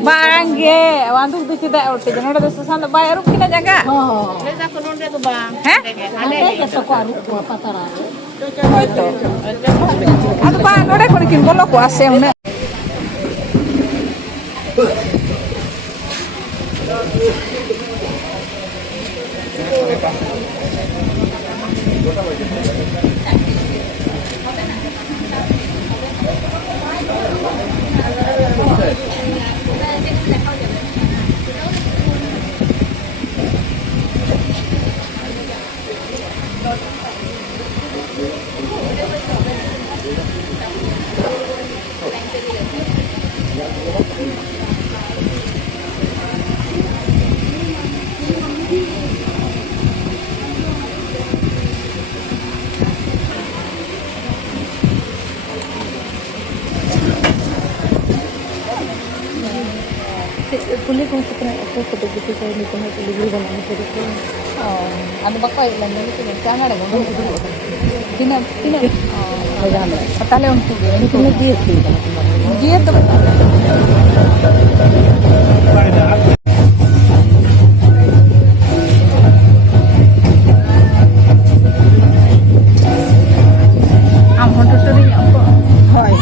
Bangge, wantu tu tidak urut. Jangan ada sesuatu bayar kita jaga. Lesa kunun dia tu bang. Heh? Ada kita kau aru kau patara. Itu. Atu pak, nore kau ikin bolok kau asem ne. Kulit kung sa pernah ako pag-ibig ko nito na kulit ba namin pwede ko. Ano ba ko ilan na ito? Kaya na mo. Tina. Ayan. Patale untuk. Ito na diet din. Dia tu. Ampun tuturin apa? Hoy.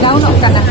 Jauh nak sana.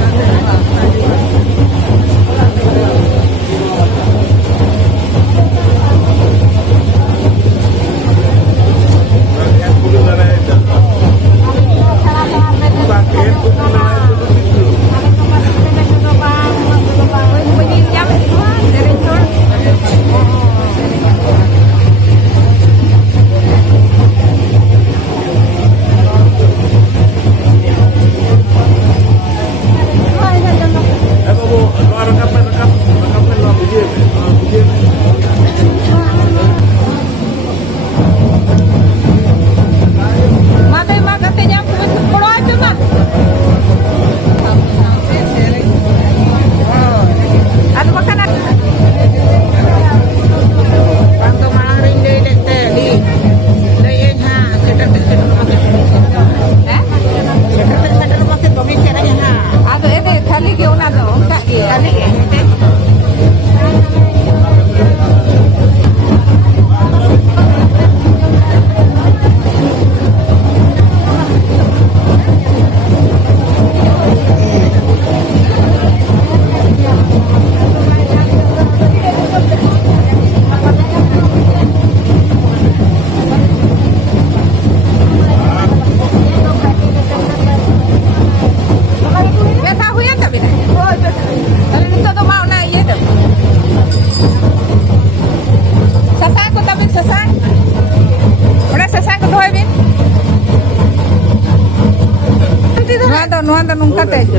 Nuan nung kate.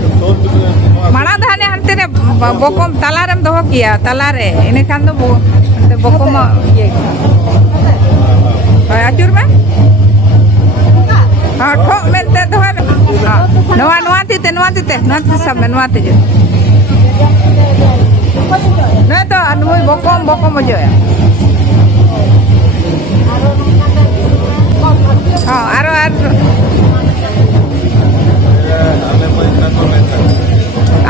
Mana dah ni hantar ni bokom talarem doh kia talare. Ini kan tu bokom ye. Acur mah? Thok mente doh. Nuan tite sab nuan tije. Nah tu anu bokom aja ya. Aro.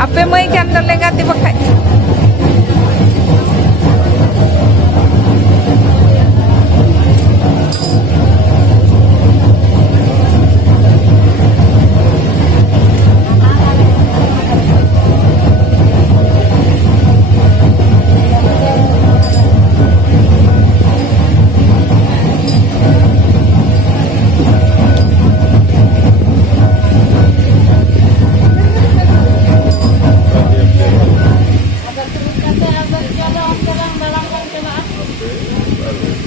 Apa mai kan terlengah tiba kai.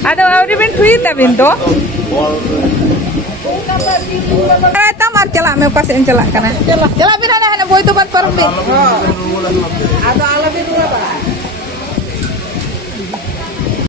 Ada awri ben thui ta ben to. Kereta mar celak me pas celak kana. Celak bina hana boy tu ban parumbi. Ada ala biru apa?